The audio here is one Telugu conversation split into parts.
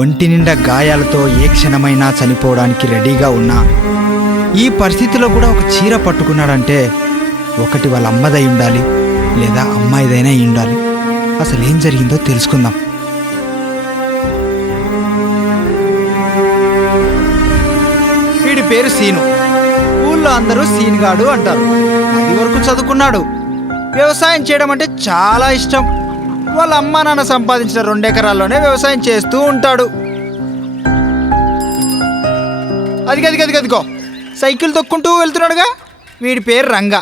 ఒంటి నిండా గాయాలతో ఏ క్షణమైనా చనిపోవడానికి రెడీగా ఉన్నా ఈ పరిస్థితిలో కూడా ఒక చీర పట్టుకున్నాడంటే ఒకటి వాళ్ళ అమ్మదై ఉండాలి, లేదా అమ్మాయిదైనా అయి ఉండాలి. అసలు ఏం జరిగిందో తెలుసుకుందాం. వీడి పేరు సీను. ఊళ్ళో అందరూ సీనుగాడు అంటారు. 10 వరకు చదువుకున్నాడు. వ్యవసాయం చేయడం అంటే చాలా ఇష్టం. వాళ్ళ అమ్మా నాన్న సంపాదించిన 2 ఎకరాల్లోనే వ్యవసాయం చేస్తూ ఉంటాడు. అదిగో సైకిల్ తొక్కుంటూ వెళ్తున్నాడుగా, వీడి పేరు రంగా.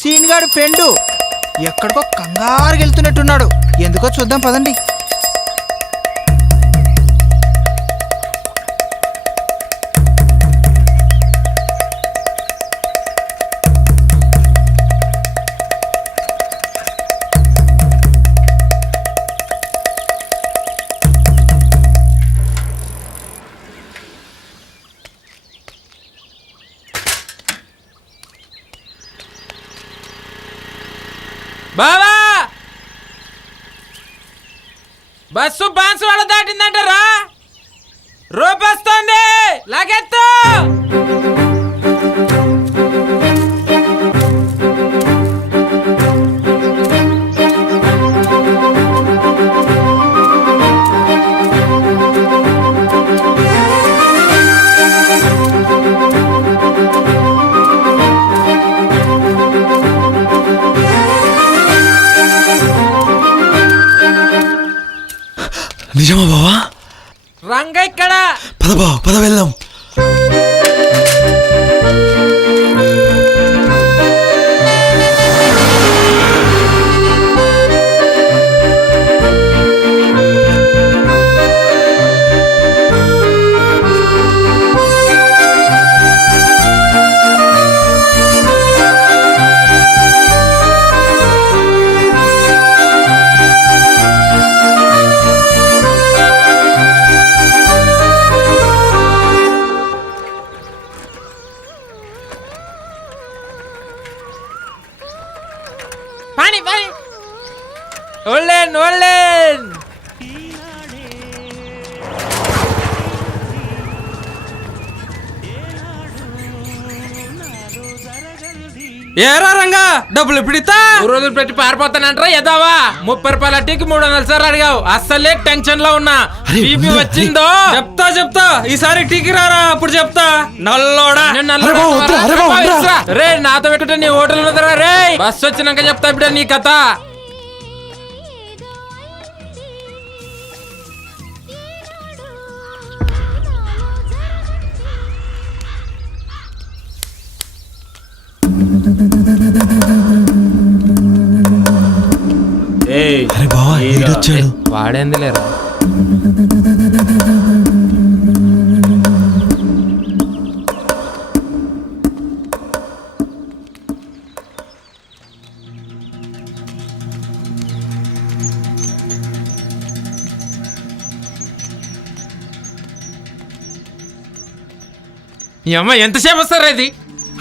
సీనుగాడు ఫ్రెండు. ఎక్కడికో కంగారుగా వెళ్తున్నట్టున్నాడు. ఎందుకో చూద్దాం పదండి. బావా, బస్సు బాన్సువాడ దాటిందంటారా? రూపొస్తుంది, లాగెత్తు. నిజమా బావా? రంగ ఇక్కడ. పద బావ, పద వెళ్దాం. ఓళ్ళేన్. ఏరా రంగా, డబ్బులు ఇప్పుడు ఇస్తా. రోజులు పెట్టి పారిపోతానంటారా ఎదావా? 30 రూపాయల టీకి 300 సార్లు అడిగావు. అస్సలే టెన్షన్ లో ఉన్నా. బీపీ వచ్చిందో చెప్తా. ఈసారి టీకి రారా, అప్పుడు చెప్తా. నల్లోడా రే, నాతో పెట్టుకుంటే నీ హోటల్ ఉన్నదరా రే. బస్సు వచ్చినాక చెప్తా ఇప్పుడు నీ కథ. అరే బావా, ఈడొచ్చాడు. వాడేంది లేరా? ఈ అమ్మ ఎంతసేపు వస్తారా? ఇది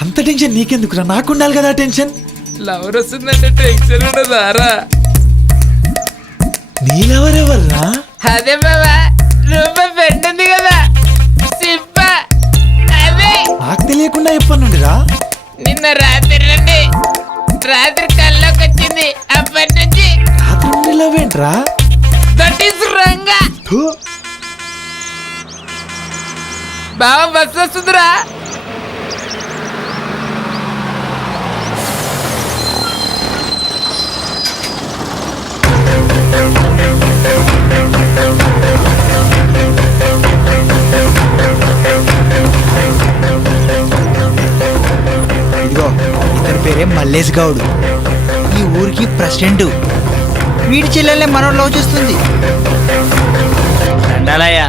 అంత టెన్షన్ నీకెందుకురా? నాకుండాలి కదా టెన్షన్. లవర్ వస్తుందంటే టెన్షన్ ఉండదారా? నీలెవరెవర్రా? అదే బాబా, రూపాయి పెట్టింది కదా, సిప్ప. అదే నాకు తెలియకుండా ఎప్పటి నుండిరా? నిన్న రాత్రి కల్లోకి వచ్చింది. అప్పటి నుంచి రాత్రి నుండి లవ్ ఏంట్రా? That is Ranga. Baba bus వస్తుందిరా. ఇదిగో, ఇతని పేరే మల్లేష్ గౌడ్. ఈ ఊరికి ప్రెసిడెంట్. వీడి చెల్లెల్ని మనోడు లవ్ చేస్తుంది. దండాలయ్యా.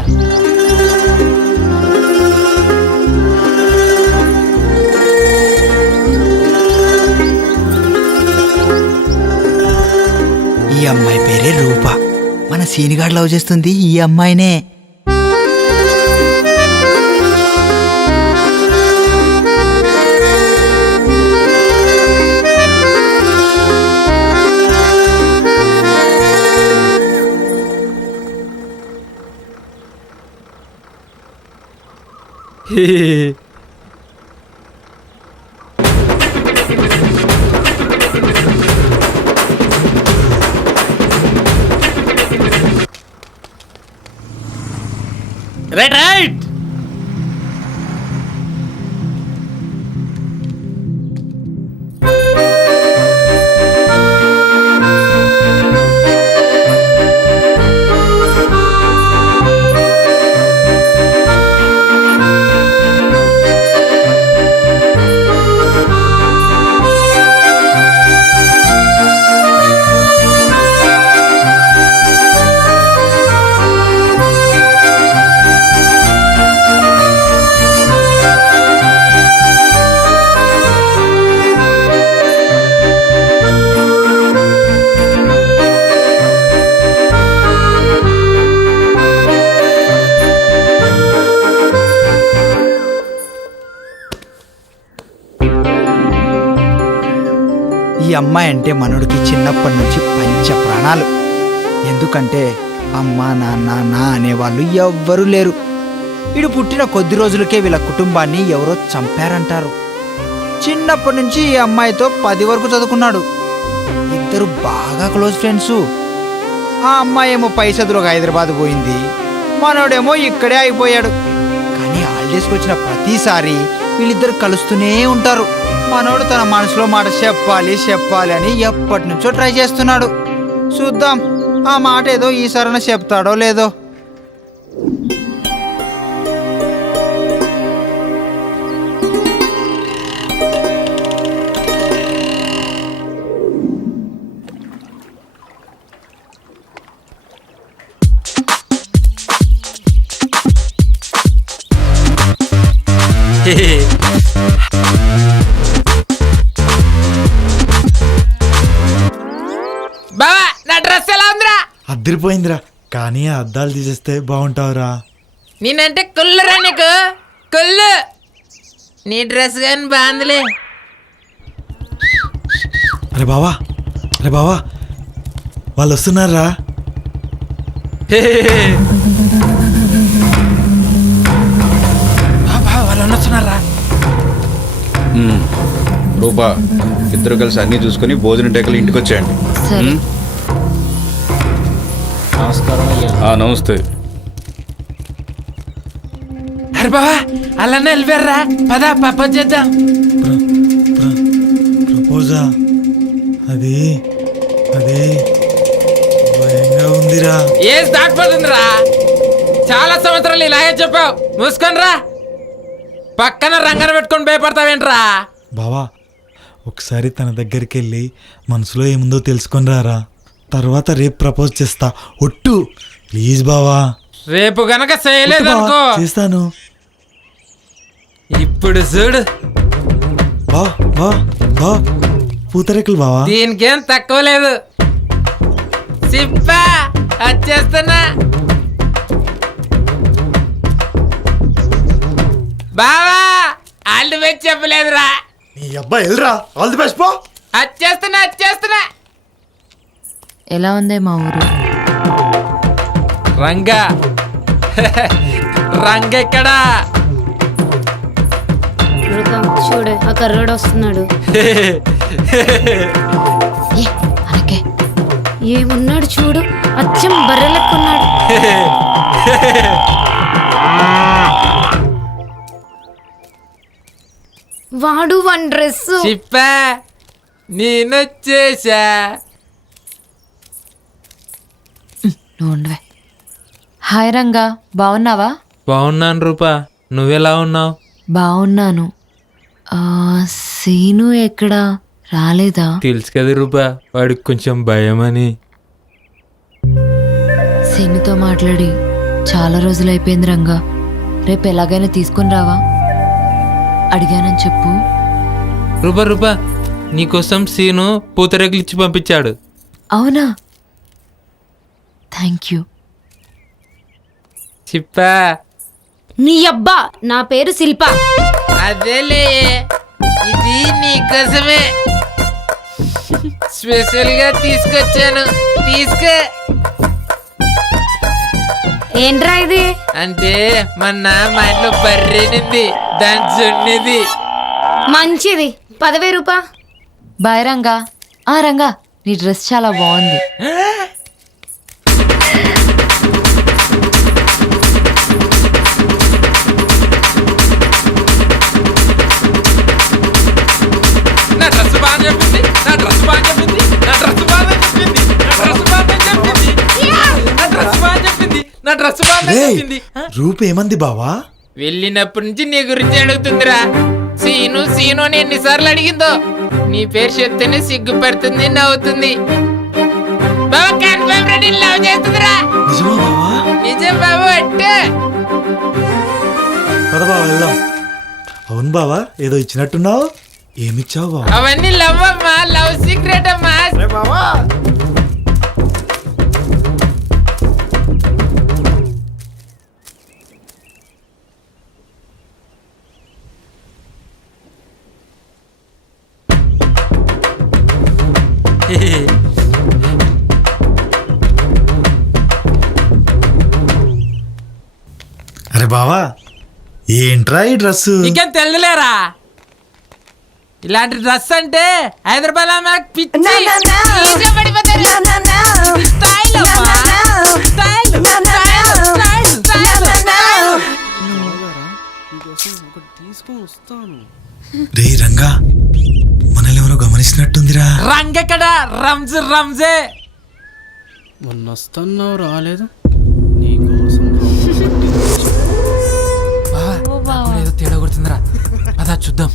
ఈ అమ్మాయి పేరే రూప. మన సీనిగాడు లవ్ చేస్తుంది ఈ అమ్మాయినే. Right right. ఈ అమ్మాయి అంటే మనోడికి చిన్నప్పటి నుంచి పంచ ప్రాణాలు. ఎందుకంటే అమ్మ నాన్న నా అనేవాళ్ళు ఎవ్వరూ లేరు. వీడు పుట్టిన కొద్ది రోజులకే వీళ్ళ కుటుంబాన్ని ఎవరో చంపారంటారు. చిన్నప్పటి నుంచి ఈ అమ్మాయితో 10 వరకు చదువుకున్నాడు. ఇద్దరు బాగా క్లోజ్ ఫ్రెండ్స్. ఆ అమ్మాయి ఏమో పై చదువులకు హైదరాబాద్ పోయింది, మనోడేమో ఇక్కడే అయిపోయాడు. కానీ హాలిడేస్కి వచ్చిన ప్రతిసారి వీళ్ళిద్దరు కలుస్తూనే ఉంటారు. మనోడు తన మనసులో మాట చెప్పాలి చెప్పాలి అని ఎప్పటి నుంచో ట్రై చేస్తున్నాడు. చూద్దాం ఆ మాట ఏదో ఈసారైనా చెప్తాడో లేదో. బావా నా డ్రెస్ ఎలా ఉందిరా? అద్దరిపోయిందిరా, కానీ ఆ అద్దాలు తీసేస్తే బాగుంటావురా. నేనంటే కుళ్ళురా నీకు, కుళ్ళు. నీ డ్రెస్ కానీ బాగుందిలే. అరే బావా, అరే బావా, వాళ్ళు వస్తున్నారా? వాళ్ళు వస్తున్నారా? రూపా, ఇద్దరు కలిసి అన్ని చూసుకొని భోజనం టేకలు ఇంటికి వచ్చేయండి. నమస్తే. అరే బావా అలానే వెళ్ళిపోయారా, పదా పాప చేద్దాం. ప్రపోజా? అది అది భయంగా ఉందిరా. ఏజ్ దాటిపోతుందిరా. చాలా సంవత్సరాలు ఇలాగే చెప్పావు. మూసుకొని రా. పక్కన రంగన పెట్టుకొని భయపడతావేంట్రా? బావా, ఒకసారి తన దగ్గరికి వెళ్ళి మనసులో ఏముందో తెలుసుకొని రారా. తర్వాత రేపు ప్రపోజ్ చేస్తా, ఒట్టు. ప్లీజ్ బావా. రేపు గనక చేయలేదు ఒట్టు బావా, అనుకో. చేస్తాను. ఇప్పుడు చూడు, బా బా బా పూతరేకులు బావా. దీనికేం తక్కువ లేదు. సిప్పా వచ్చేస్తున్నా. బావా ఆల్ ది బెస్ట్ చెప్పలేదురా. నీ అబ్బాయి వెళ్ళరా, ఆల్ ది బెస్ట్ పో. వచ్చేస్తున్నా వచ్చేస్తున్నా. ఎలా ఉందే మా ఊరు? రంగా రంగెక్కడా? చూడు ఆ కర్రోడు వస్తున్నాడు. అనకే ఏమున్నాడు చూడు, అచ్చం బర్రెలెక్కున్నాడు. వాడు వన్ డ్రెస్. చిప్పా నేనొచ్చేసా. నువ్వు ఉండవే. హాయ్ రంగా, బాగున్నావా? బాగున్నాను రూపా, నువ్వెలా ఉన్నావు? బాగున్నాను. సీను ఎక్కడా రాలేదా? తెలుసు కదా రూపా, వాడికి కొంచెం భయం అని. సీనుతో మాట్లాడి చాలా రోజులైపోయింది రంగా. రేపు ఎలాగైనా తీసుకుని రావా? అడిగానని చెప్పు. రూపా రూపా, నీకోసం సీను పూతరేకులు ఇచ్చి పంపించాడు. అవునా? Thank you. చిప్పా నీ అబ్బా, నా పేరు శిల్ప. అదేలే, ఇది నీకోసమే స్పెషల్ గా తీసుకొచ్చాను. తీసుకో. ఏంట్రా ఇది? అంటే మొన్న మా ఇంట్లో బర్రెనింది, దాని జున్నిది. మంచిది, 10,000 రూపాయ. బాయ్ రంగా. రంగా, నీ డ్రెస్ చాలా బాగుంది. నా డ్రెస్ బాగా చెప్పింది, నా డ్రెస్ బాగా చెప్పింది, నా డ్రెస్ బాగా చెప్పింది, నా డ్రెస్ బాగా చెప్పింది, నా డ్రెస్ బాగా చెప్పింది, నా డ్రెస్ బాగా చెప్పింది. రూపు ఏమంది బావా? వెళ్ళినప్పటి నుంచి నీ గురించి అడుగుతుందిరా. సీను సీను అని ఎన్నిసార్లు అడిగిందో. నీ పేరు చెప్తేనే సిగ్గుపడుతుంది, నవ్వుతుంది. బాబా కన్ఫర్మ్ రెడీ లవ్ చేస్తుందిరా. నిజమా బావా? నిజం బాబు అంటే. పద బావా వెళ్దాం. అవును బావా, ఏదో ఇచ్చినట్టున్నావు. ఏమిచ్చావు బావా? అవన్నీ లవ్ అమ్మా, లవ్ సీక్రెట్ అమ్మా. అరే బావా, ఏంట్రా ఈ డ్రెస్? ఇంకేం తెలియలేరా? ఇలాంటి డ్రెస్ అంటే హైదరాబాద్ అమ్మాయికి పిచ్చి. ఈజీగా పడిపోతారు. స్టైల్ అమ్మా. Style, style, style, style. రే రంగా, మనల్ని ఎవరో గమనించినట్టుందిరా. రంగెక్కడ? రంజే. మొన్న వస్తున్నావు రాలేదు, నీకోసం ఏదో తేడా కొడుతుందిరా. అదా చూద్దాం.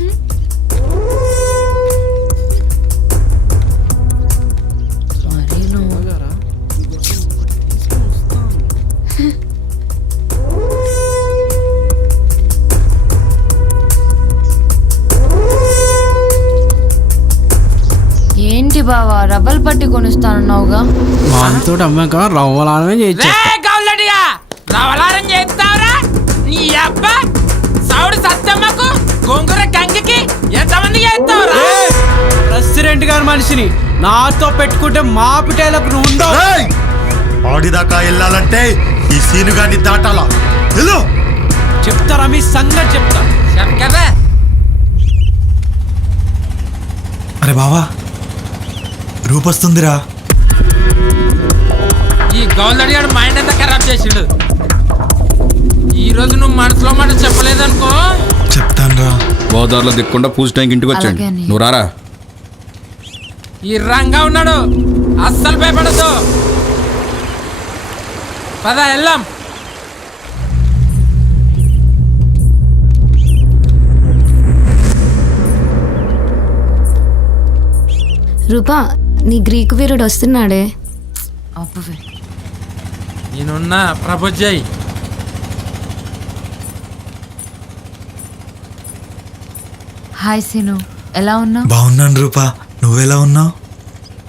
ఏంటి బావా, రవ్వలు పట్టి కొనిస్తానన్నావుగా? మాతో అమ్మాక రవ్వలాడమే చేయొచ్చు. గౌలడిగా రవలారం చేస్తావురా నీ అబ్బా. సౌడు సత్తమ్మకు గొంగుర గంగకి ఎంతమంది చేస్తావురా? ప్రెసిడెంట్ గారి మనిషిని నాతో పెట్టుకుంటే మా పిటేలకు నువ్వు ఉండవు. ఆడిదాకా వెళ్ళాలంటే ఈ సీనుగాన్ని దాటాలా? వెళ్ళు. చెప్తారా మీ సంగతి చెప్తా. కదా అరే బావా, రూపొస్తుందిరా. ఈ గౌలడిగాడు మైండ్ ఎంత ఖరాబ్ చేసిండు. ఈ రోజు నువ్వు మనసులో మాట చెప్పలేదనుకో. చెప్తానురా. గోదావరిలో దిక్కుండా పూజ టైంకి ఇంటికి వచ్చాడు. అలాగేనే. నువ్వు రారా. ఈ రంగా ఉన్నాడు, అస్సలు భయపడద్దు. పద వెళ్ళాం. రూపా, నీ గ్రీకు వీరుడు వస్తున్నాడే. అబ్బవే. నేనున్నా, ప్రపోజ్ చేయి. హాయ్ సీను, ఎలా ఉన్నావు? బాగున్నాను రూపా, నువ్వెలా ఉన్నావు?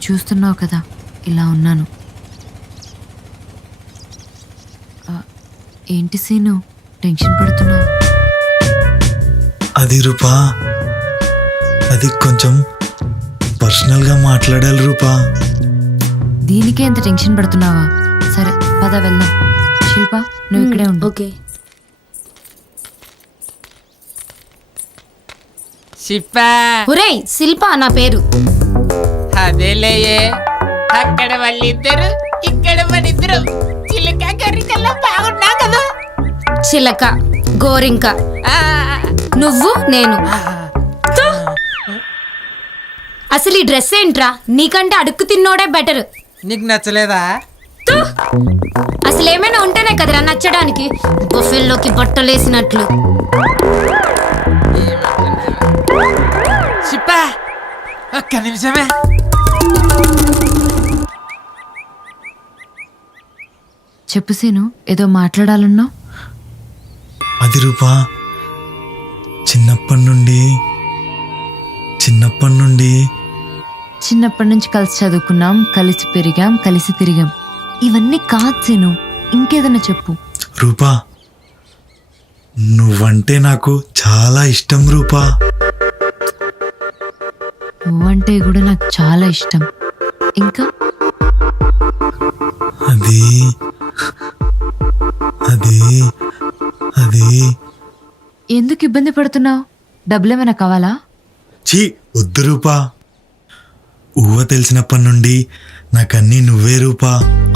చూస్తున్నావు కదా, ఇలా ఉన్నాను. ఏంటి సీను, టెన్షన్ పడుతున్నావు? అది రూపా, అది కొంచెం పర్సనల్గా మాట్లాడాలి రూపా. దీనికే ఎంత టెన్షన్ పడుతున్నావా? సరే పద వెళ్దాం. శిల్ప, నువ్వు ఇక్కడే ఉండు. ఓకే. శిప్పా. ఒరేయ్ శిల్ప నా పేరు. అదేలేయే, అక్కడ వాళ్ళిద్దరు, ఇక్కడ మనిద్దరు. చిలక గరికల్లా బాగున్నా కదా. చిలక, గోరింక, నువ్వు నేను. తో. అసలు ఈ డ్రెస్ ఏంట్రా? నీకంటే అడుక్కు తిన్నోడే బెటర్. నీకు నచ్చలేదా? అసలు ఏమైనా ఉంటేనే కదరా నచ్చడానికి. బొఫెల్లోకి బట్టలేసినట్లు. శిప్పా, ఒక్క నిమిషమే. చెప్పు సీను, ఏదో మాట్లాడాలన్నావు. అది రూపా, చిన్నప్పటి నుంచి కలిసి చదువుకున్నాం, కలిసి పెరిగాం, కలిసి తిరిగాం. ఇవన్నీ కాదు సీను, ఇంకేదైనా చెప్పు. రూపా, నువ్వంటే నాకు చాలా ఇష్టం రూపా. నువ్వంటే కూడా నాకు చాలా ఇష్టం. ఇంకా అది ఇబ్బంది పడుతున్నావు? డబ్బులేమైనా కావాలా? చీ వద్దు రూపా. ఊహ తెలిసినప్పటి నుండి నాకన్నీ నువ్వే రూపా.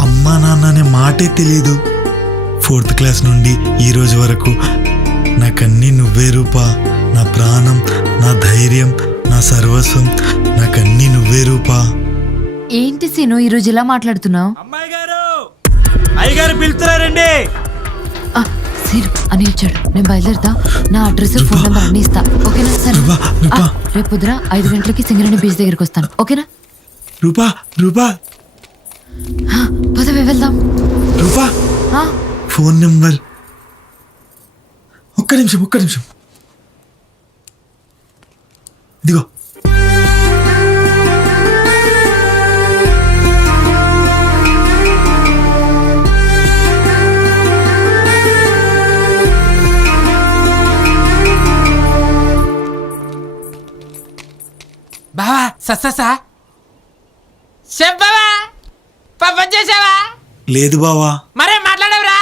అమ్మా నాన్న అనే మాటే తెలీదు. 4th క్లాస్ నుండి ఈ రోజు వరకు నాకన్నీ నువ్వే రూపా. నా ప్రాణం, నా ధైర్యం, నా సర్వస్వం, నాకన్నీ నువ్వే రూపా. ఏంటి సీను ఈరోజు ఇలా మాట్లాడుతున్నావు? అమ్మాయి గారు, అయ్యగారు పిలుస్తున్నారండి. సీను అని వచ్చాడు. నేను బయలుదేరుతా. నా అడ్రస్, ఫోన్ నెంబర్ అన్ని ఇస్తా. ఓకేనా? సరే. రూపా. రేపు పొద్దున 5 గంటలకి సింగరేణి బీచ్ దగ్గరికి వస్తాను. ఓకేనా? రూపా రూపా పదవి వెళ్దాం. రూపా ఆ, ఫోన్ నెంబర్. ఒక్క నిమిషం. ఇదిగో. బావా సస్సా చెప్పవా? పప్పు చేసావా? లేదు బావా. మరే మాట్లాడవురా?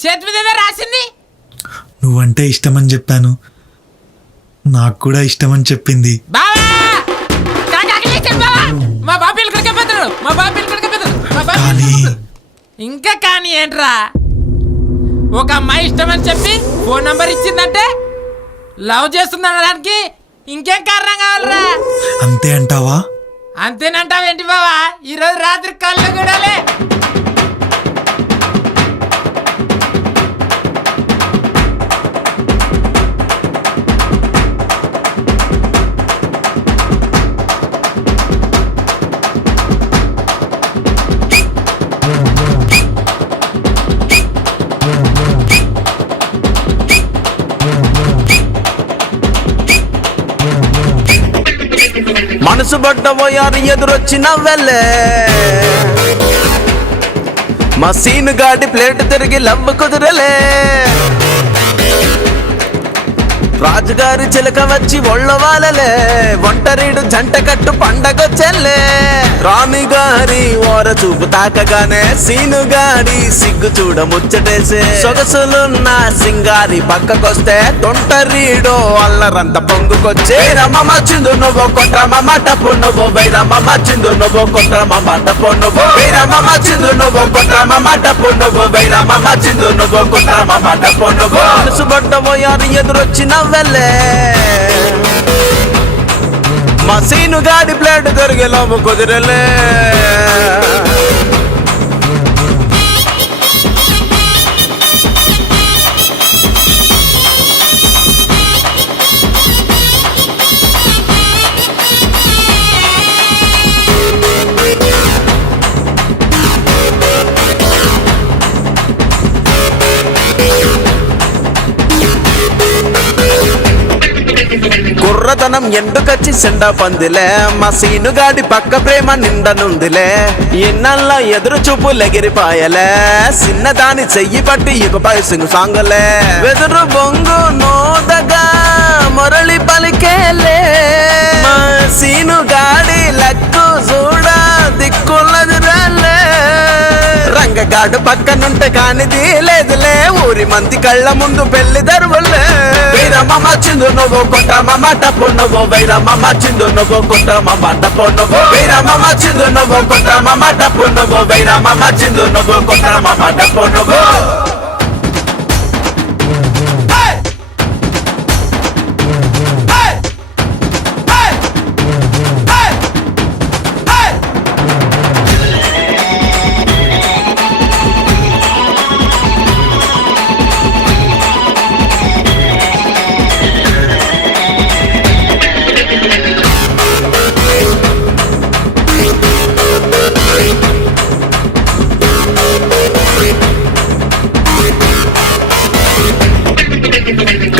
చేతి మీద ఏదో రాసింది. నువ్వంటే ఇష్టమని చెప్పాను. నాకు కూడా ఇష్టమని చెప్పింది. బావా మా బాబు ఇక్కడికెళ్ళిపోతాడు. కానీ ఇంకా కానీ ఏంట్రా? ఒక అమ్మాయి ఇష్టమని చెప్పి ఫోన్ నంబర్ ఇచ్చిందంటే లవ్ చేస్తుందనడానికి ఇంకేం కారణం కావాలరా? అంతే అంటావా? అంతేనంటావేంటి బావా? ఈరోజు రాత్రి కళ్ళు కూడాలే. మనసు పడ్డబోయారు ఎదురొచ్చిన వెళ్ళే మా సీను గాడి ప్లేట్ తిరిగి లవ్వ కుదిరలే. రాజుగారి చిలక వచ్చి ఒళ్ళవాలలే. ఒంటరీడు జంట కట్టు పండగ చెల్లే. రాణిగారి ఓర చూపు తాకగానే సీను గాడి సిగ్గు చూడ ముచ్చటేసే. సొగసులున్న సింగారి పక్కకొస్తే తొంటరీడో అల్లరంత పొంగుకొచ్చే. రమ్మ చిందు నువ్వు కొట్రమ్మ టప్పు నువ్వు వైరమ్మ చిందు నువ్వు కొట్రమ్మ టప్పు నువ్వు వైరమ్మ చిందు నువ్వు కొట్రమ్మ టప్పు నువ్వు వైరమ్మ చిందు నువ్వు కొట్రమ్మ టప్పు నువ్వు. మనసు పడ్డబోయారు ఎదురొచ్చిన వెళ్ళే మా సీను గాడి ప్లేట్ దొరికే లోపు కుదిరలే. కుర్రతనం ఎండుకచ్చి సెండ పందిలే. మా సీనుగాడి పక్క ప్రేమ నిండనుందిలే. ఎన్నల్లా ఎదురు చూపు లెగిరిపాయలే. చిన్నదాని చెయ్యి పట్టి ఇకపై సింగు సాంగలే. వెదురు బొంగు నోదగా మొరళి పలికేలే. మా సీనుగాడి లక్కు చూడ దిక్కులదురాలే. రంగగాడు పక్కనుంటే కానిది లేదులే. ఊరి మంది కళ్ళ ముందు పెళ్లి దరువులే. వీరమ్మ చిందు నువ్వు కొట్టమ్మ టప్పు నువ్వు వైరమ్మ చిందు నువ్వు కొట్టమ్మ టప్పు నువ్వు వీరమ్మ చిందు నువ్వు కొట్టమ్మ టప్పు నువ్వు వైరమ్మ చిందు నువ్వు కొట్టమ్మ టప్పు నువ్వు.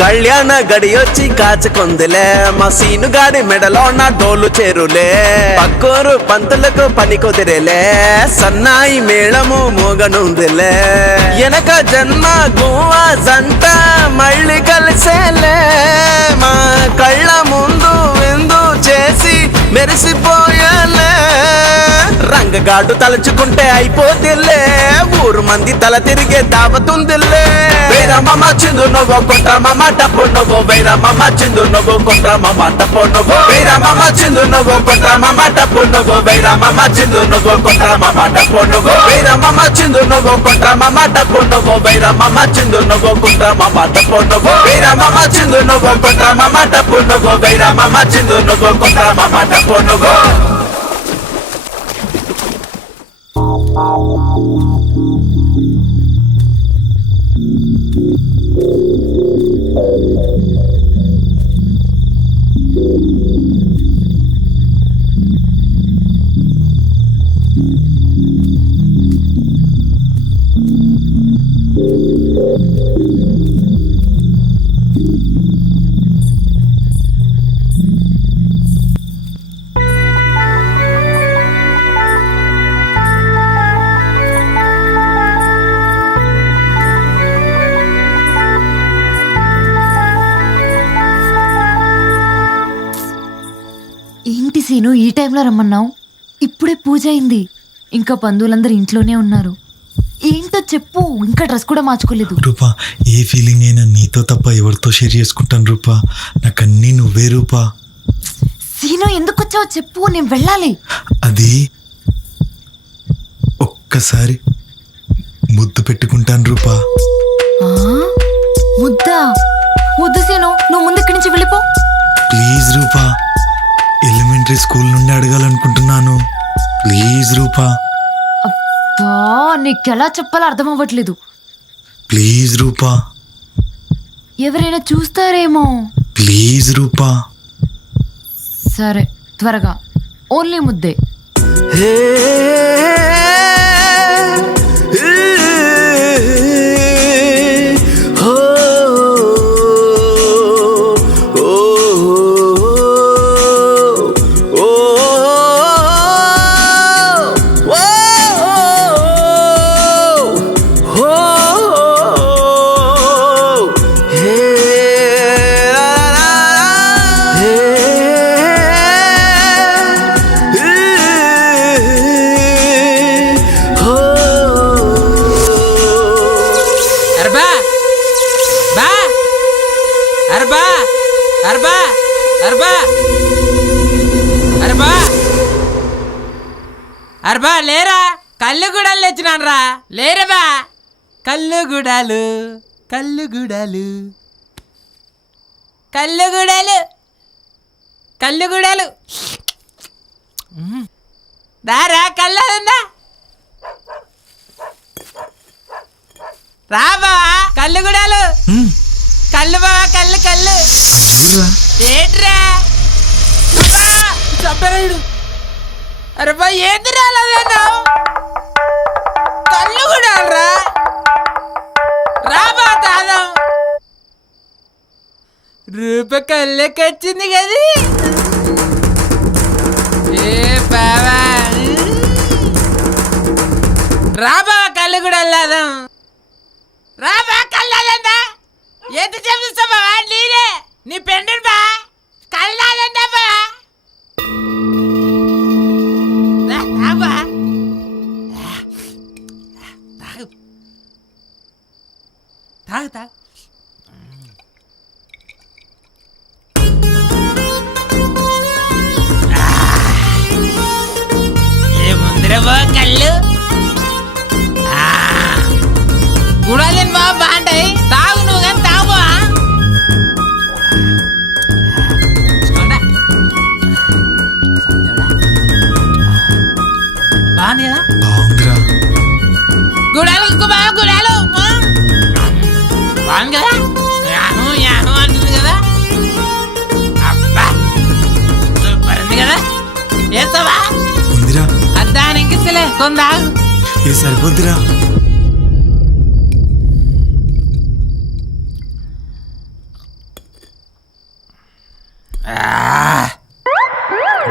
కళ్యాణ గడియొచ్చి కాచుకుందిలే. మా సీను గాడి మెడలో నా డోలు చేరులే. పక్కూరు పంతులకు పని కుదిరేలే. సన్నాయి మేళము మోగనుందిలే. వెనక జన్మ గువ్వ జంట మళ్ళీ కలిసేలే. మా కళ్ళ ముందు విందు చేసి మెరిసిపోయాలే. రంగ సీనుగాడు తలుచుకుంటే అయిపోతిల్లే ఊరు మంది తల తిరిగే దావతుందిల్లే వేరమ్మ చిందు నువ్వు కొట్టమ్మ టప్పు నువ్వు వేరమ్మ చిందు నువ్వు కొట్టమ్మ టప్పు నువ్వు వేరమ్మ చిందు నువ్వు కొట్టమ్మ టప్పు నువ్వు వేరమ్మ చిందు నువ్వు కొట్టమ్మ టప్పు నువ్వు వేరమ్మ చిందు నువ్వు కొట్టమ్మ టప్పు నువ్వు వేరమ్మ చిందు నువ్వు కొట్టమ్మ టప్పు నువ్వు వేరమ్మ చిందు నువ్వు కొట్టమ్మ టప్పు నువ్వు వేరమ్మ చిందు నువ్వు కొట్టమ్మ టప్పు నువ్వు ఏంటి సీను ఈ టైంలో రమ్మన్నావు? ఇప్పుడే పూజ అయింది, ఇంకా బంధువులందరూ ఇంట్లోనే ఉన్నారు. ఏంటో చెప్పు, ఇంకా డ్రెస్ కూడా మార్చుకోలేదు. రూపా, ఏ ఫీలింగ్ అయినా నీతో తప్ప ఎవరితో షేర్ చేసుకుంటాను రూపా. నాకన్నీ నువ్వే రూపా. సీను ఎందుకు వచ్చావో చెప్పు, నేను వెళ్ళాలి. అది ఒక్కసారి ముద్దు పెట్టుకుంటాను రూపా. ఆ? ముద్దా? వద్దు సీను, నువ్వు ముందు ఇక్కడి నుంచి వెళ్ళిపో. ప్లీజ్ రూపా, ఎలిమెంటరీ స్కూల్ నుండి అడగాలనుకుంటున్నాను. ప్లీజ్ రూపా. అబ్బా, నీకెలా చెప్పాలో అర్థం అవ్వట్లేదు. ప్లీజ్ రూపా. ఎవరైనా చూస్తారేమో. ప్లీజ్ రూపా. సరే, త్వరగా, ఓన్లీ ముద్దే. అర్బా లేరా, కళ్ళు గుడాలు తెచ్చినాను రా. లేరబా, కళ్ళు గుడాలు, కళ్ళు గుడాలు, కళ్ళు గుడాలు, కళ్ళు గుడాలు. రారా, కళ్ళు అదందా రా బావా, కళ్ళు గుడాలు, కళ్ళు బావా, కళ్ళు కళ్ళు. ఏంట్రా చంపరాయుడు? అరే బా, ఏంది రాలేదన్నావు? కళ్ళు కూడా రా, రాబా తాదాం. రూప కళ్ళెకొచ్చింది కది. ఏ బావా, రాబా కళ్ళు కూడా వెళ్ళాదాం. రాబా కళ్ళు అదంతా ఎంత చెప్పిస్తా బావా, నీరే నీ పెండు బా, కళ్ళు అదంతా బా. తాగుతా ఏముందిరా బా కళ్ళు. గుడాలని బాగా బాగుంటాయి, తాగు నువ్వు కానీ తాగుబా. బాగుంది కదా? బాగుందిరా. గుడాలు ఇంకో బాగా గుడాలు బాగుంది కదా? యాను యాను అంటుంది కదా. అబ్బా సూపర్ ఉంది కదా. వేస్తావా? ఉందిరా. అద్దానికి ఇస్తలే కొందాగు. ఇది సరిపోద్దిరా.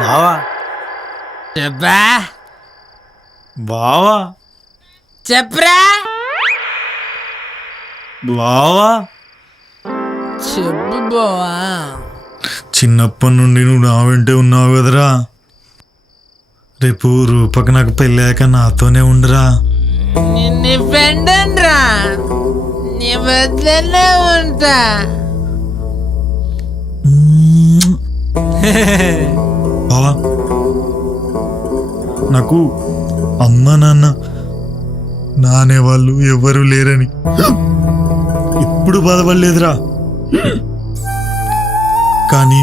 బావా చెప్పా బావా చెప్పరా బావా చెప్పు బావా. చిన్నప్పటి నుండి నువ్వు నా వెంటే ఉన్నావు కదరా. రేపు రూపకు నాకు పెళ్ళాక నాతోనే ఉండురా. నీ ఫ్రెండ్ రా, నీ బద్దలే ఉంటా. బావా నాకు అమ్మ నాన్న నానే వాళ్ళు ఎవ్వరూ లేరని ఇప్పుడు బాధపడలేదురా. కానీ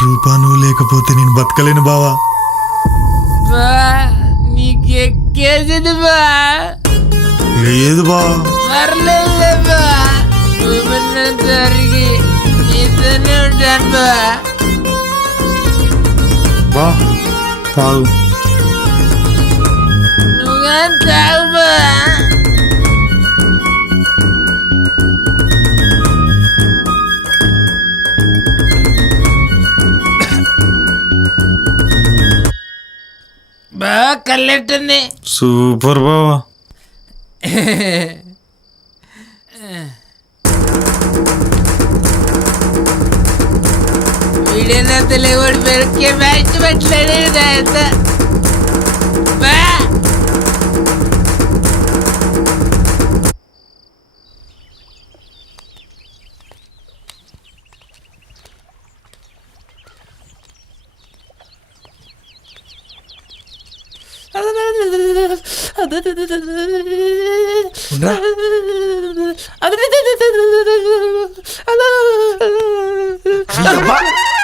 రూపా నువ్వు లేకపోతే నేను బతకలేను బావా. బా నీకెక్కేసింది బా. లేదు బావా. పర్లేదు బా, జరిగి నీతోనే ఉంటాను బా. బా తాగు. నువ్వుగా తాగు బా. బాగా కళ్ళెట్టుంది. సూపర్ బావా. వీడేనా తెలియవాడు పెరిగే మ్యాచ్ పెట్టలేడు. బా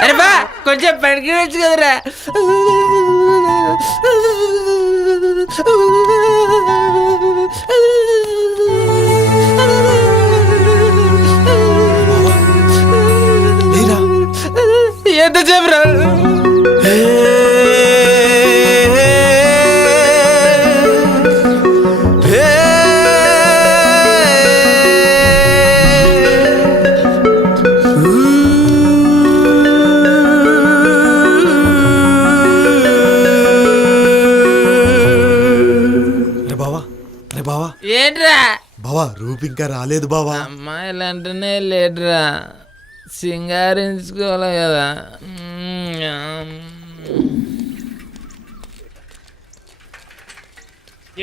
అరే బా కొంచెం పడుకోవచ్చు కదరా. ఎంత చెప్పరా? ఏంట్రా బావా రూప్ ఇంకా రాలేదు బావా. అమ్మాయిలు అంటేనే లేట్రా, సింగారించుకోవాలి కదా.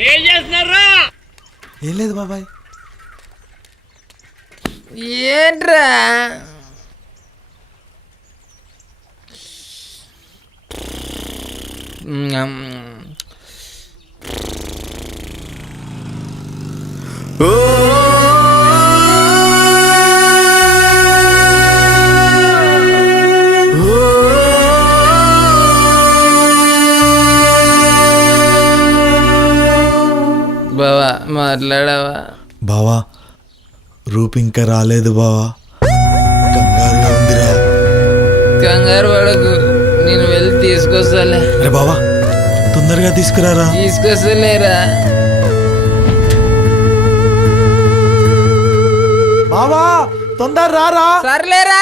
ఏం చేస్తున్నారా? ఏం లేదు బాబాయ్. ఏంట్రా? బావా మాట్లాడావా? బావా రూప్ ఇంకా రాలేదు బావా. కంగారుగా ఉందిరా. కంగారు పడకు, నేను వెళ్ళి తీసుకొస్తాలే. అరే బావా తొందరగా తీసుకురారా. తీసుకొస్తలేరా? బావా తొందర రారా. సర్లేరా.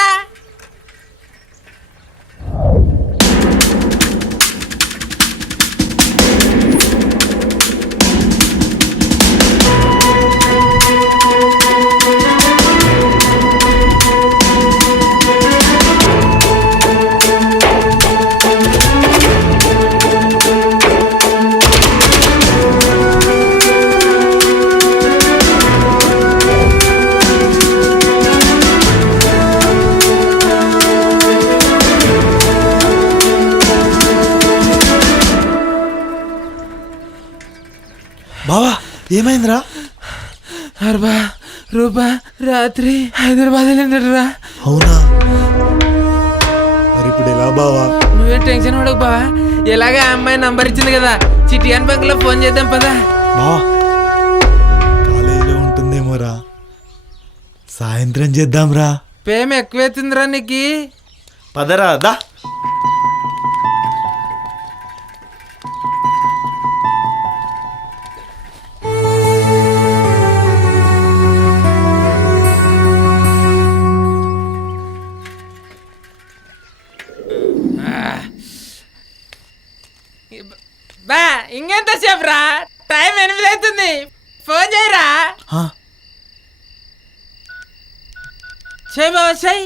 బావా ఏమైందిరా? అర్బా రూపా రాత్రి హైదరాబాద్ వెళ్ళిందరా. అవునా? మరి ఇప్పుడు ఎలా బావా? నువ్వేం టెన్షన్ పడకు బావా, ఎలాగా అమ్మాయి నంబర్ ఇచ్చింది కదా, చిటియాన్ బ్యాంక్ లో ఫోన్ చేద్దాం పదా. బావా కాలేజీలో ఉంటుందేమోరా, సాయంత్రం చేద్దాంరా. పేమ ఎక్కువైతుందిరా నీకు. పదరా దా. బా ఇంకెంతసేపు రా, టైం 8 అవుతుంది, ఫోన్ చేయరా. చెయ్యి బాబా చెయ్యి.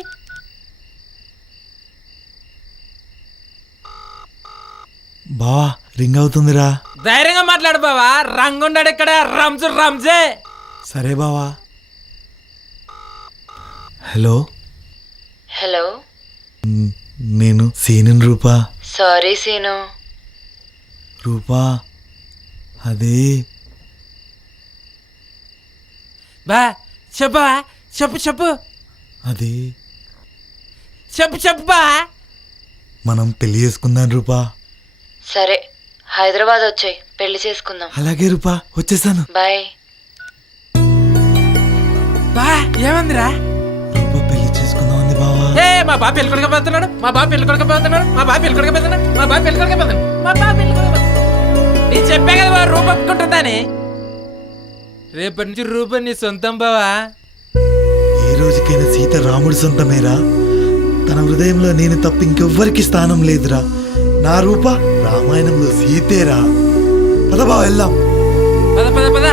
బావా రింగ్ అవుతుందిరా. ధైర్యంగా మాట్లాడు బావా, రంగుండాడు ఇక్కడ, రంజు రంజే. సరే బావా. హలో హలో, నేను సీను రూపా. సారీ సీను. రూపా అదే బా చెప్పా, చెప్పు చెప్పు అది చెప్పు చెప్పు బా. మనం పెళ్లి చేసుకుందాం రూపా. సరే, హైదరాబాద్ వచ్చాయి, పెళ్లి చేసుకుందాం. అలాగే రూపా, వచ్చేసాను. బాయ్. బా ఏమందిరా? రూపా పెళ్లి చేసుకుందాం అంది బావా. ఏ మా బాబు పెళ్లి కొడుకు పోతున్నాడు, మా బాబు పెళ్లి కొడుకు పోతున్నాడు, మా బాబు పెళ్లి కొడుకు పోతున్నాడు, మా బాబు పెళ్లి కొడుకు పోతున్నాడు, మా బాబు పెళ్లి కొడుకు పోతున్నాడు. నేను చెప్పా కదా బావ, రూప ఒప్పుకుంటుందని. రేపటి నుంచి రూప నీ సొంతం బావా. ఏ రోజుకైనా సీత రాముడి సొంతమేరా. తన హృదయంలో నేను తప్ప ఇంకెవ్వరికి స్థానం లేదురా. నా రూప రామాయణంలో సీతేరా. పద బావ వెళ్దాం. పద పద పద.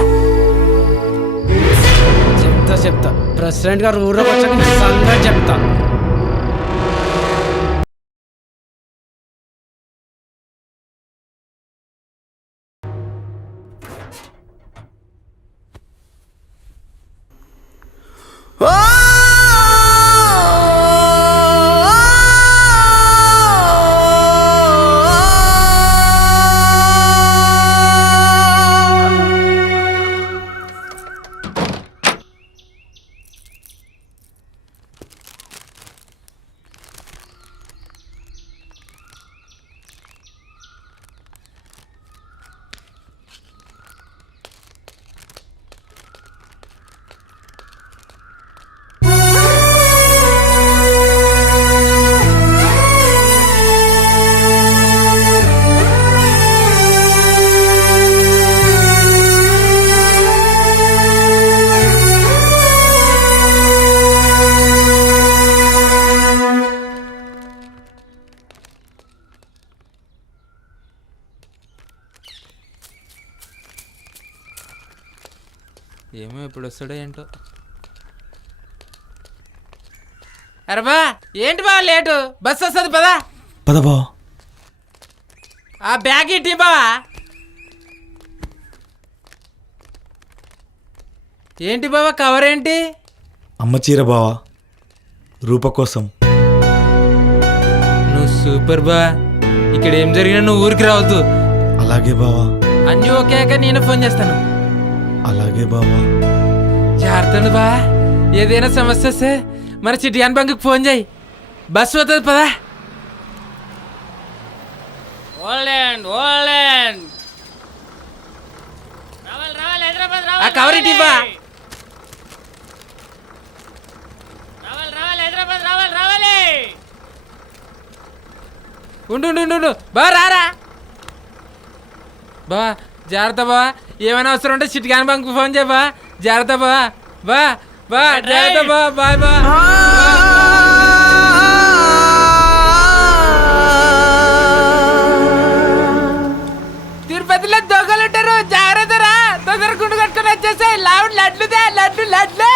చెప్తా ప్రెసిడెంట్ గారు ఊర్లోకి వచ్చాక నేను సంగతి చెప్తా. ఏమో ఎప్పుడు వస్తాడో ఏంటో. అరే బా ఏంటి బా లేటు, బస్ వస్తుంది పదా. పద బావ. ఆ బ్యాగ్ ఇటీ బా. ఏంటి బావా కవర్ ఏంటి? అమ్మ చీర బావా, రూప కోసం. నువ్వు సూపర్ బా. ఇక్కడ ఏం జరిగినా నువ్వు ఊరికి రావద్దు. అలాగే బావా. అన్నీ ఓకేక నేను ఫోన్ చేస్తాను. అలాగే బావా. జాగ్రత్త బా. ఏదైనా సమస్య వస్తే మన చిటియాన్ బంక్కి ఫోన్ చేయి, బస్సు వస్తుంది పదా. ఆ కవర్ ఇటీ బా. ఉండు ఉండు ఉండు బా, రారా బా. జాగ్రత్త బా. ఏమైనా అవసరం ఉంటే చిటికాన్ బంక్ ఫోన్ చేయ బా. జాగ్రత్త బా. బా బా జాగ్రత్త బా. బాయ్ బా. తిరుపతిలో దొంగలు ఉంటారు, జాగ్రత్త రా. తొందర గుండు కట్టుకుని వచ్చేసాయి. లావుడ్ లడ్లుదే, లడ్లు లడ్లు.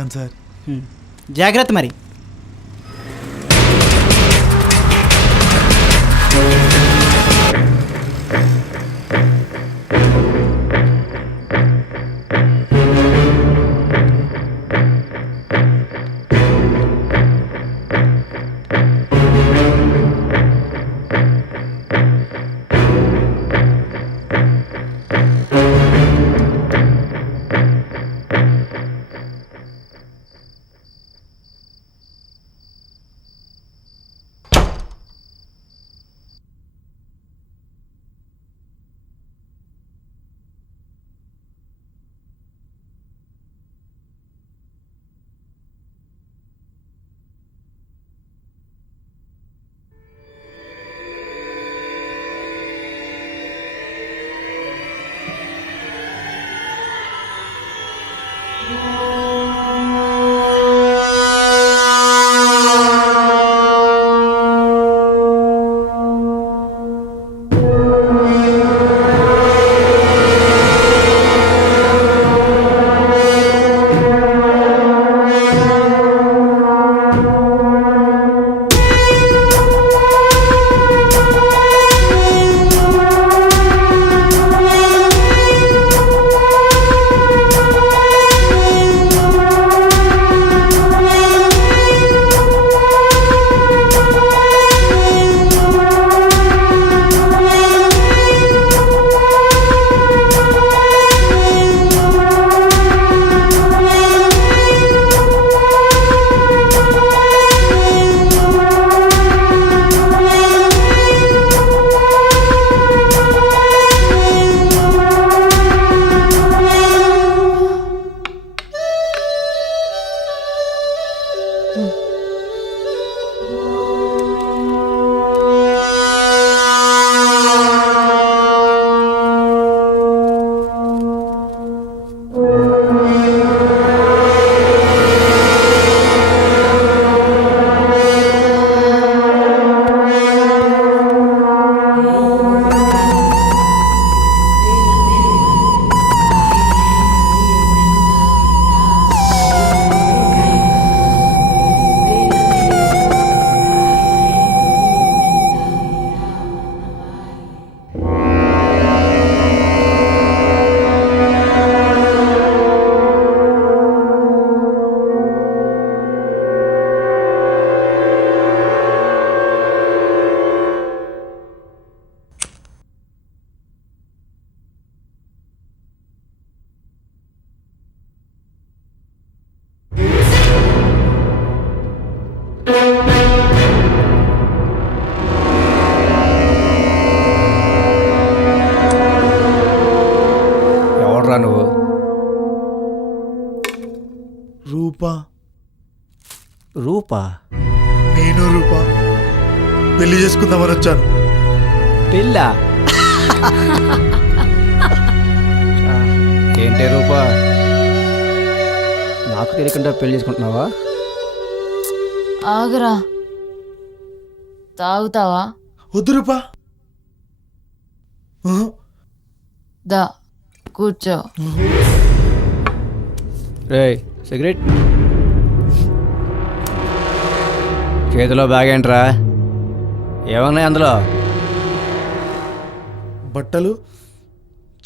వెళ్తాను సార్. జాగ్రత్త మరి. నువ్వు? రూపా. రూపా? నేను రూపా పెళ్లి చేసుకుందామని వచ్చాను. పెళ్ళా? ఏంటే రూపా, నాకు తెలియకుండా పెళ్లి చేసుకుంటున్నావా? ఆగరా, తాగుతావా? వద్దు రూపా. దా కూర్చో. రేయ్ సిగరెట్ చేతిలో బ్యాగ్ ఏంట్రా? ఏమన్నాయి అందులో? బట్టలు,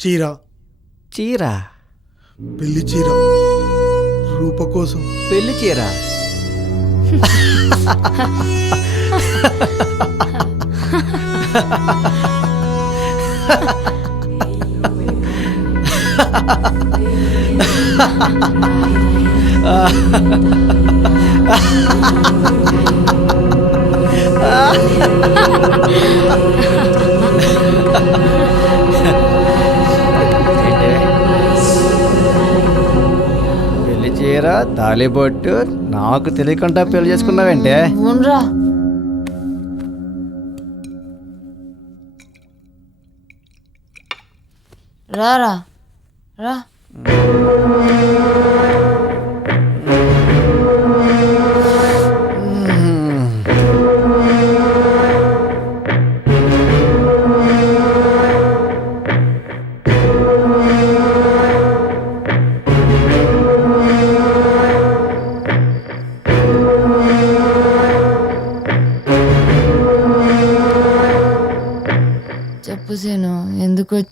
చీర. చీర? పెళ్లి చీర, రూప కోసం. పెళ్లి చీర? పెళ్లి చీర, తాళిబొట్టు, నాకు తెలియకుండా పెళ్లి చేసుకున్నావంటే? అవునరా, రారా రా.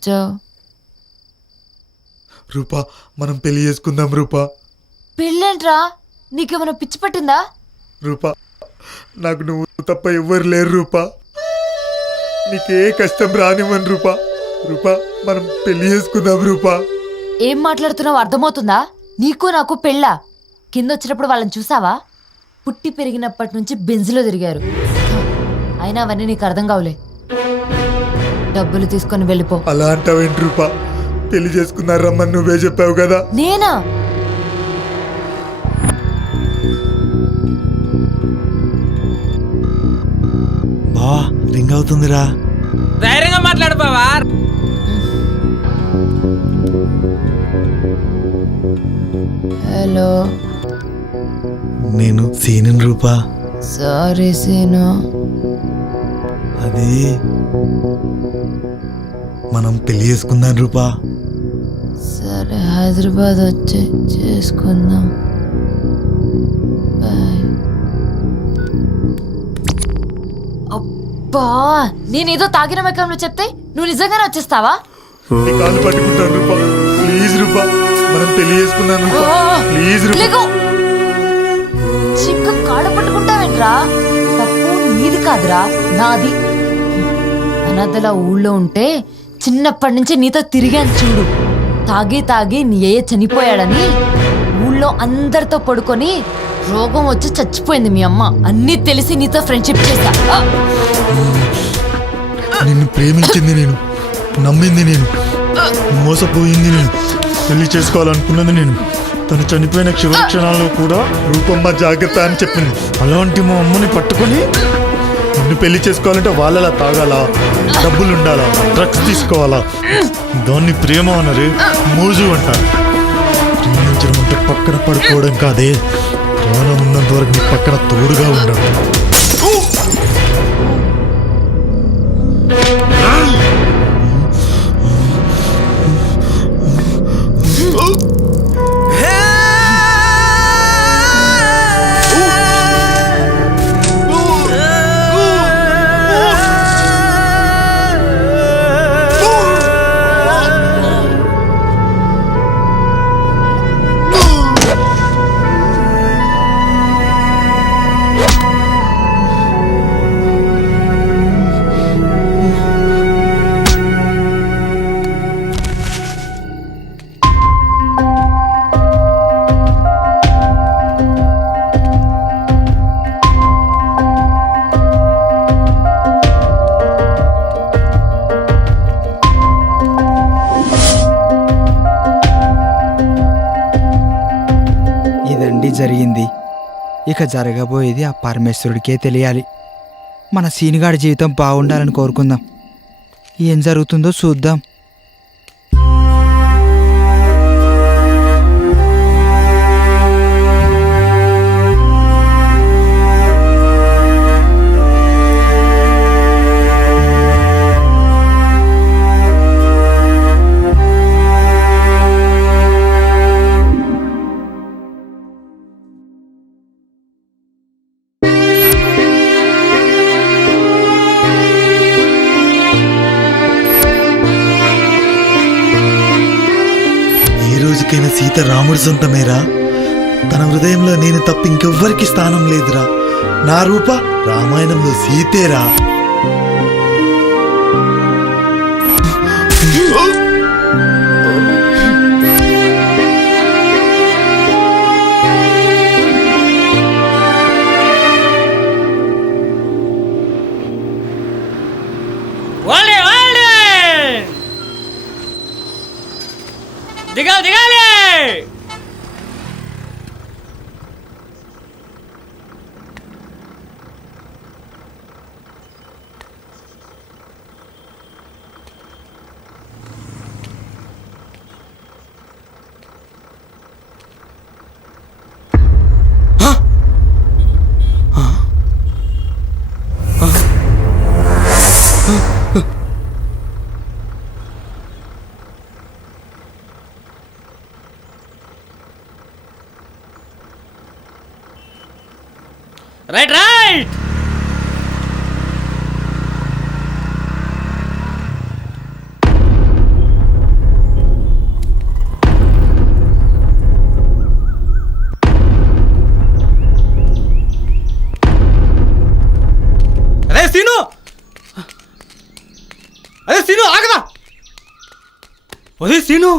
వచ్చావు? రూపా మనం పెళ్లి చేసుకుందాం రూపా. పెళ్ళేంట్రా? నీకేమైనా పిచ్చి పట్టిందా? రూపా నాకు నువ్వు తప్ప ఎవ్వరు లేరు రూపా. నీకే కష్టం రానివ్వను రూపా. రూపా మనం పెళ్లి చేసుకుందాం రూపా. ఏం మాట్లాడుతున్నావు అర్థమవుతుందా? నీకు నాకు పెళ్ళా? కింద వచ్చినప్పుడు వాళ్ళని చూసావా? పుట్టి పెరిగినప్పటి నుంచి బెంజ్లో తిరిగారు. అయినా అవన్నీ నీకు అర్థం కావులే. డబ్బులు తీసుకొని వెళ్ళిపో. అలా అంటావేంటి రూపా? పెళ్లి చేసుకున్నారమ్మని నువ్వే చెప్పావు కదా. నేనా? బా రింగ్ అవుతుందిరా. ధైర్యంగా మాట్లాడు బావా. హలో, నేను సీను రూపా. Sorry scene. అది మనం పెళ్లి చేసుకుందాం రూపా. సరే, హైదరాబాద్ వచ్చి చేసుకుందాం. బాయ్. అబ్బా, నేనేదో తాగిన మెకంలో చెప్తే నువ్వు నిజంగానే వచ్చేస్తావా? నీ కాళ్ళు పట్టుకుంటాను రూపా. ప్లీజ్ రూపా మనం పెళ్లి చేసుకుందాం రూపా. ప్లీజ్ రూపా. లేకు. చిక్క కాడ పట్టుకుంటావేంట్రా? తప్పు నీది కాదురా, నాది. అనాథలా ఊళ్ళో ఉంటే చిన్నప్పటి నుంచి నీతో తిరిగాను చూడు. తాగి తాగి నీ అయ్య చనిపోయాడని ఊళ్ళో అందరితో పడుకొని రోగం వచ్చి చచ్చిపోయింది మీ అమ్మ. అన్నీ తెలిసి నీతో ఫ్రెండ్షిప్ చేశా. నిన్ను ప్రేమించింది నేను, నమ్మింది నేను, మోసపోయింది నేను, పెళ్లి చేసుకోవాలనుకున్నది నేను. తను చనిపోయిన చివరి క్షణాల్లో కూడా రూపమ్మ జాగ్రత్త అని చెప్పింది. అలాంటి మా అమ్మని పట్టుకొని నిన్ను పెళ్లి చేసుకోవాలంటే వాళ్ళలా తాగాలా, డబ్బులు ఉండాలా, డ్రగ్స్ తీసుకోవాలా? దాన్ని ప్రేమ అనరు, మోజు అంటారు. ప్రేమించడం అంటే పక్కన పడుకోవడం కాదే, ప్రాణం ఉన్నంత వరకు నీ పక్కన తోడుగా ఉండడం. ఇదండి జరిగింది. ఇక జరగబోయేది ఆ పరమేశ్వరుడికే తెలియాలి. మన సీనుగాడి జీవితం బాగుండాలని కోరుకుందాం. ఏం జరుగుతుందో చూద్దాం. రోజుకైనా సీత రాముడి సొంతమేరా. తన హృదయంలో నేను తప్ప ఇంకెవ్వరికి స్థానం లేదురా. నా రూప రామాయణంలో సీతేరా. దిగాలి దిగాలి. Right right. ఒరే సీను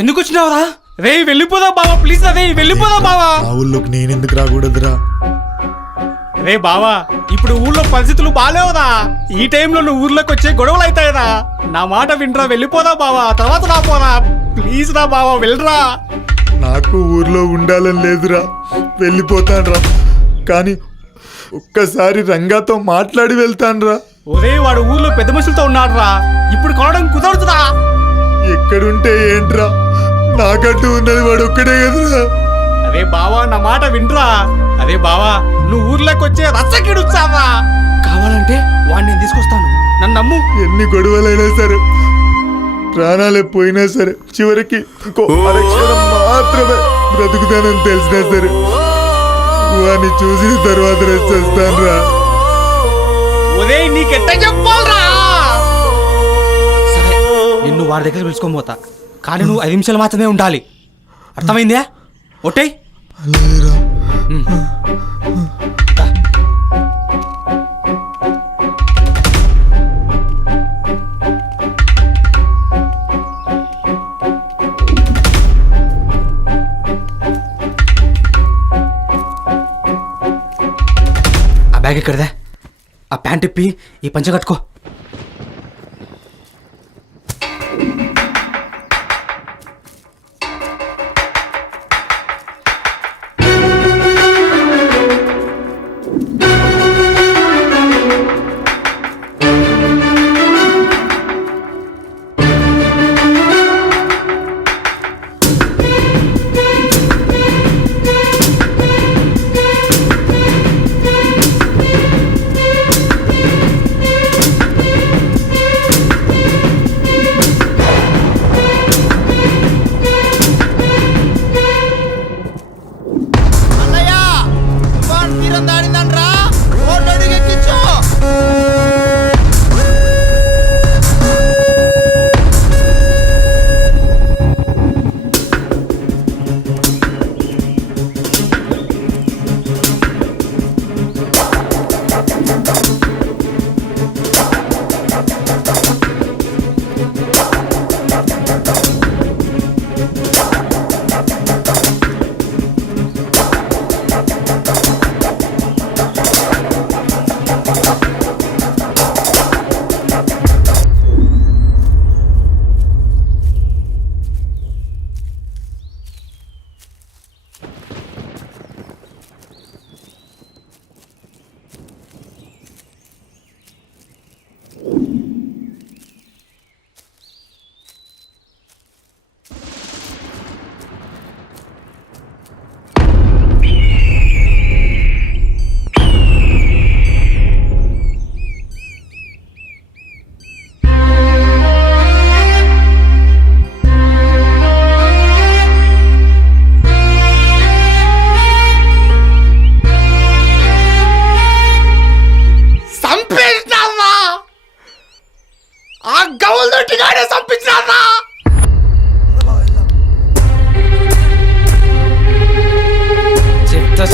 ఎందుకు వచ్చినావురా? రే వెళ్ళిపోదా బావా, ప్లీజ్ రే వెళ్ళిపోదా బావా. ఆ ఊళ్ళోకి నేనెందుకు రాకూడదురా? రే బావా, ఇప్పుడు ఊర్లో పరిస్థితులు బాగాలేవురా. ఈ టైంలో నువ్వు ఊర్లోకి వచ్చే గొడవలు అవుతాయిరా. నా మాట వినరా, వెళ్ళిపోదా బావా, తర్వాత రాపోరా. ప్లీజ్ రా బావా, వెళ్ళరా. నాకు ఊర్లో ఉండాలని లేదురా, వెళ్ళిపోతానురా. కానీ ఒక్కసారి రంగాతో మాట్లాడి వెళ్తానురా. ఒరే వాడు ఊర్లో పెద్ద మనుషులతో ఉన్నాడురా, ఇప్పుడు కొనడం కుదరదురా. ఎక్కడుంటే ఏంట్రా, నాకంటూ ఉన్నది వాడు ఒక్కడే కదరా. అరే బావా నా మాట వినరా. అరే బావా నువ్వు ఊర్లోకి వచ్చే రచ్చకిడుచావా. కావాలంటే వాడిని నేను తీసుకొస్తాను, నన్ను నమ్ము. ఎన్ని గొడవలైనా సరే, ప్రాణాలే పోయినా సరే, చివరికి ఇంకో అరక్షణం మాత్రమే బ్రతుకుతానని తెలిసినా సరే వాడిని చూసిన తర్వాత చేస్తానురా. ఒరే నీకెట్ట చెప్పాలరా. సరే నిన్ను వాడి దగ్గర పిలుచుకొని పోతా, కానీ నువ్వు 5 నిమిషాలు మాత్రమే ఉండాలి, అర్థమైందా? ఒట్టే లేరా? ఆ బ్యాగ్ ఎక్కడదా? ఆ ప్యాంట్ ఇప్పి ఈ పంచ కట్టుకో.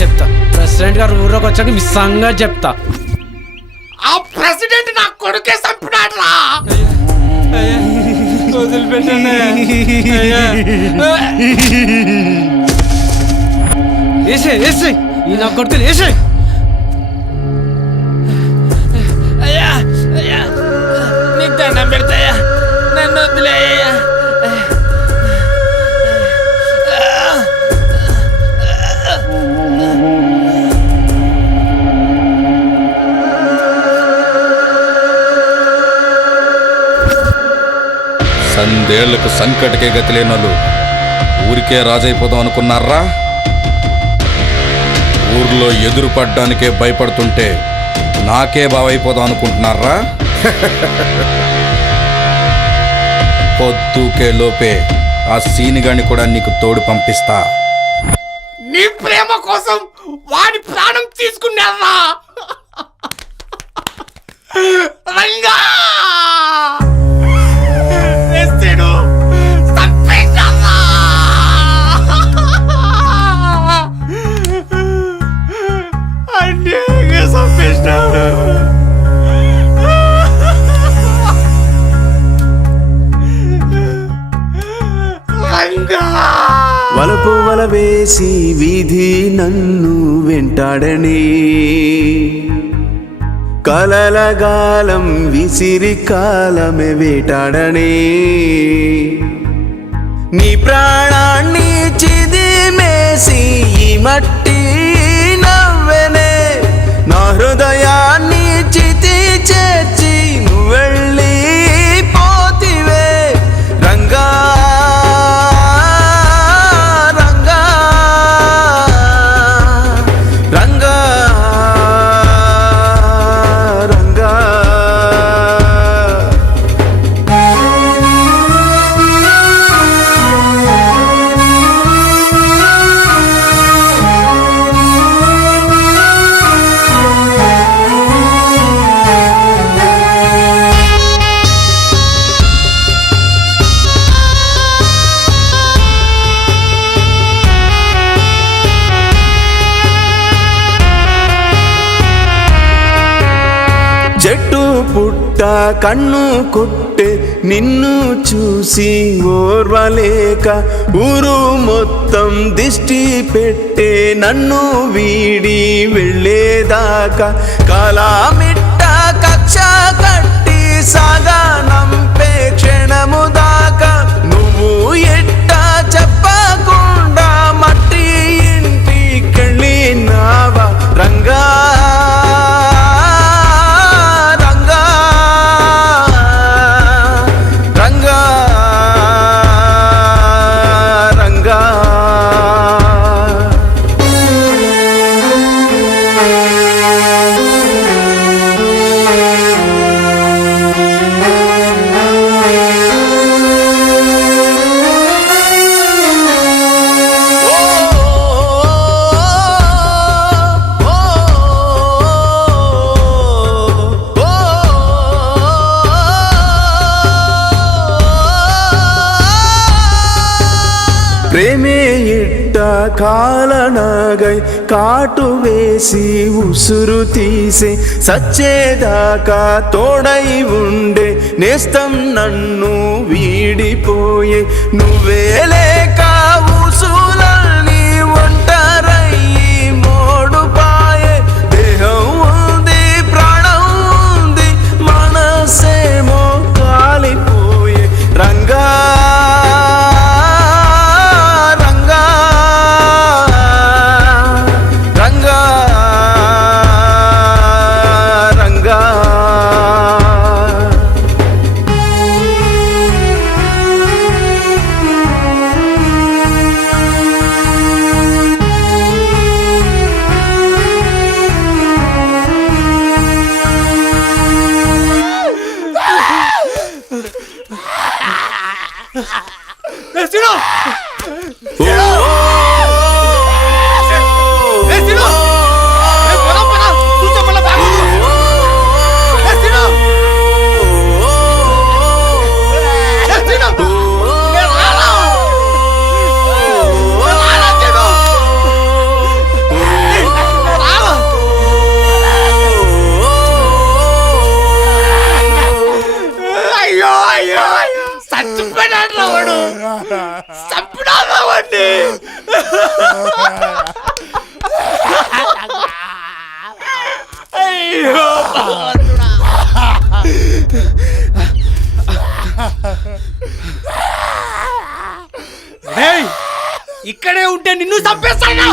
చెప్తా ప్రెసిడెంట్ గారు ఊరోకి వచ్చాక మీ సంగతి చెప్తా. ఆ ప్రెసిడెంట్ నా కొడుకే చంపినాడు రా. వేసే ఈ నా కొడుకుని వేసే. అయ్యా అయ్యా నీకు దండం పెడతాయా, నన్ను వదిలేయ్యా. సందేళ్లకు సంకటకే గతి లేనోళ్ళు ఊరికే రాజైపోదాం అనుకున్నారా? ఊర్లో ఎదురు పడ్డానికే భయపడుతుంటే నాకే బావైపోదాం అనుకుంటున్నారా? పొద్దుకే లోపే ఆ సీనిగాన్ని కూడా నీకు తోడు పంపిస్తా. నీ ప్రేమ కోసం వాడి ప్రాణం తీసుకున్నారా రంగా. వలపు వల వేసి వీధి నన్ను వెంటాడని కలలగాలం విసిరి కాలమే వేటాడని నీ ప్రాణాన్ని చిదిమేసి ఈ మట్టి నవ్వెనే నా హృదయాన్ని చితి చేర్చి నువ్వెళ్ళి పోతివే రంగా రంగా రంగా రంగా చెట్టు పుట్ట కన్ను కొట్టే నిన్ను చూసి ఓర్వలేక ఊరు మొత్తం దిష్టి పెట్టే నన్ను వీడి వెళ్ళేదాకా కాలామిట్ట కక్ష కట్టి సాగా నంపే క్షణము దాకా నువ్వు ఎట్ట చెప్పకుండా మట్టి ఇంటికెళ్ళినావా రంగా ప్రేమే ఇట్ట కాలనాగై కాటు వేసి ఉసురు తీసే సచ్చేదాకా తోడై ఉండే నేస్తం నన్ను వీడిపోయే నువ్వే లేక ఉసులన్నీ ఒంటరయ్యి మోడుపాయే దేహం ఉంది ప్రాణం ఉంది మనసేమో కాలిపోయే రంగా ఇక్కడే ఉంటే నిన్ను చంపేస్తాను.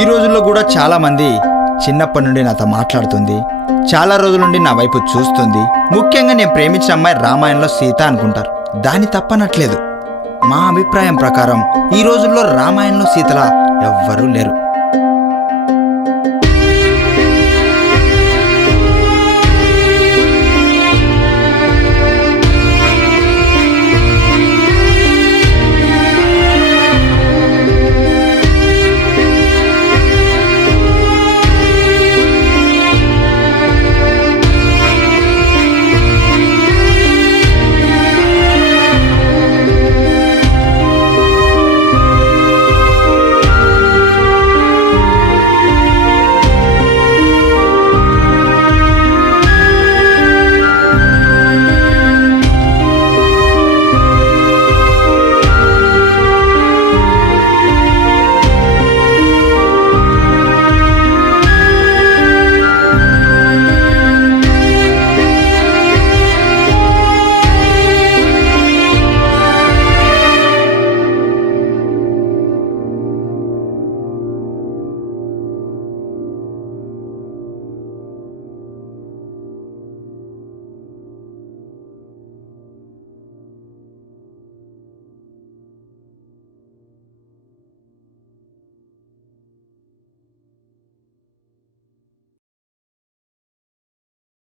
ఈ రోజుల్లో కూడా చాలా మంది చిన్నప్పటి నుండి నాతో మాట్లాడుతుంది, చాలా రోజుల నుండి నా వైపు చూస్తుంది. ముఖ్యంగా నేను ప్రేమించిన అమ్మాయి రామాయణంలో సీత అనుకుంటారు. దాన్ని తప్పనట్లేదు. మా అభిప్రాయం ప్రకారం ఈ రోజుల్లో రామాయణంలో సీతలా ఎవ్వరూ లేరు.